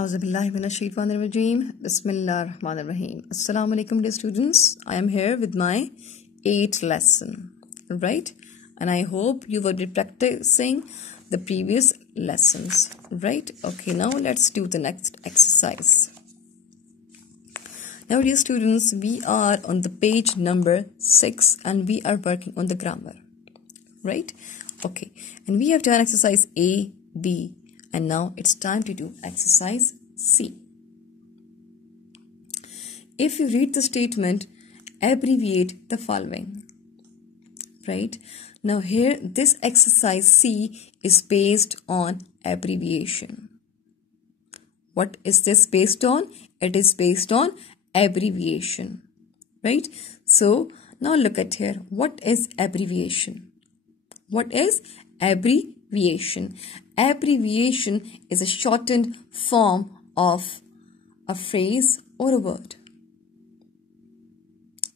Auzubillahiminash-shaytanir-rajeem. Bismillah-r-Rahman-r-Rahim. Assalamu alaikum, dear students. I am here with my 8th lesson, right? And I hope you will be practicing the previous lessons, right? Okay, now let's do the next exercise. Now, dear students, we are on the page number 6 and we are working on the grammar, right? Okay, and we have done exercise A, B, and now it's time to do exercise C. If you read the statement, abbreviate the following. Right? Now here, this exercise C is based on abbreviation. What is this based on? It is based on abbreviation. Right? So now look at here. What is abbreviation? What is abbreviation? Abbreviation is a shortened form of a phrase or a word.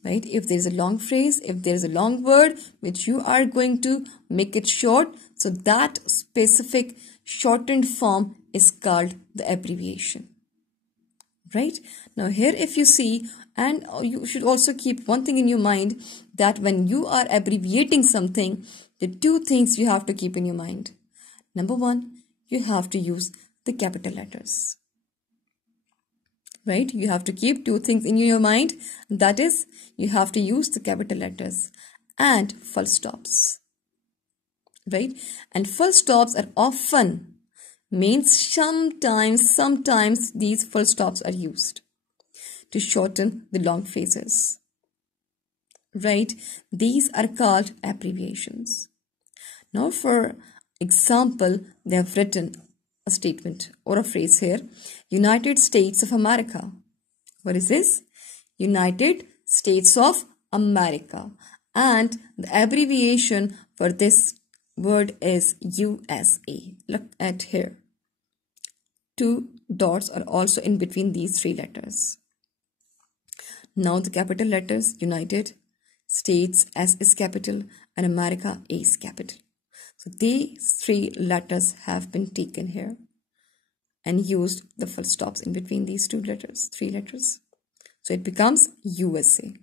Right? If there is a long phrase, if there is a long word which you are going to make it short, so that specific shortened form is called the abbreviation. Right? Now here if you see, and you should also keep one thing in your mind, that when you are abbreviating something, the two things you have to keep in your mind. Number one, you have to use the capital letters. Right? You have to keep two things in your mind. That is, you have to use the capital letters and full stops. Right? And full stops are often, means sometimes these full stops are used to shorten the long phrases. Right? These are called abbreviations. Now for example, they have written a statement or a phrase here. United States of America. What is this? United States of America. And the abbreviation for this word is USA. Look at here. 2 dots are also in between these 3 letters. Now the capital letters, United States, S is capital, and America, A is capital. So these 3 letters have been taken here and used the full stops in between these 3 letters. So it becomes USA.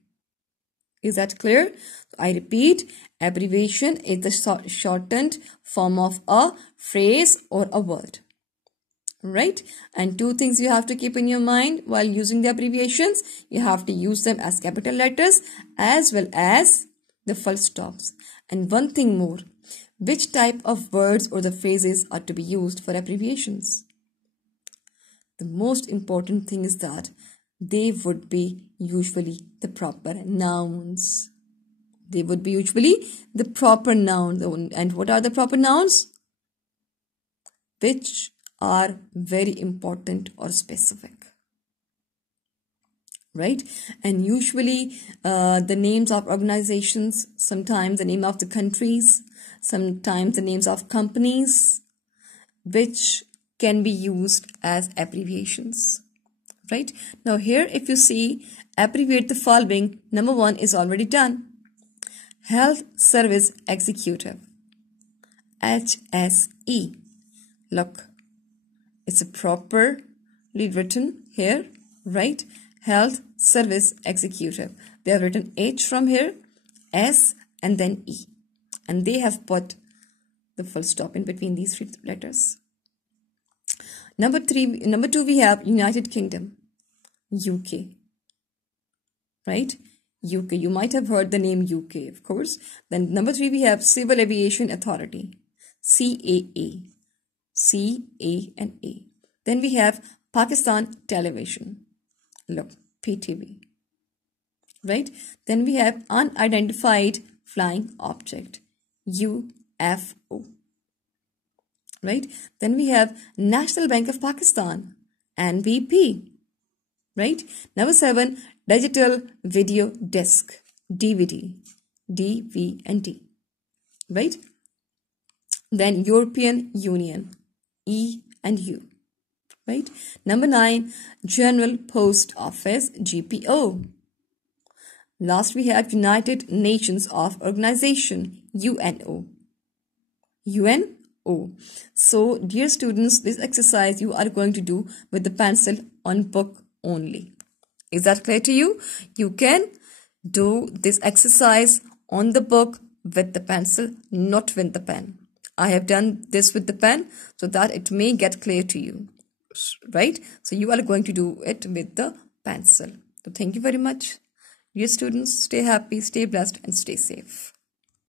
Is that clear? So I repeat, abbreviation is the shortened form of a phrase or a word. Right? And 2 things you have to keep in your mind while using the abbreviations. You have to use them as capital letters as well as the full stops. And one thing more. Which type of words or the phrases are to be used for abbreviations? The most important thing is that they would be usually the proper nouns. They would be usually the proper nouns. And what are the proper nouns? Which are very important or specific. Right? And usually the names of organizations, sometimes the name of the countries, sometimes the names of companies, which can be used as abbreviations. Right? Now here if you see, abbreviate the following, number 1 is already done. Health Service Executive. HSE. Look, it's a properly written here, right? Health Service Executive. They have written H from here, S, and then E. And they have put the full stop in between these 3 letters. Number 2, we have United Kingdom, UK. Right? UK. You might have heard the name UK, of course. Then number 3, we have Civil Aviation Authority, CAA. C-A-N-A. Then we have Pakistan Television. Look, PTV. Right? Then we have Unidentified Flying Object, UFO. Right? Then we have National Bank of Pakistan, NBP. Right? Number 7, Digital Video Disc, DVD, DVD. Right? Then European Union, E and U. Right? Number 9, General Post Office, GPO. Last we have United Nations of Organization, UNO. O. So, dear students, this exercise you are going to do with the pencil on book only. Is that clear to you? You can do this exercise on the book with the pencil, not with the pen. I have done this with the pen so that it may get clear to you, right? So you are going to do it with the pencil. So thank you very much. Dear students, stay happy, stay blessed, and stay safe.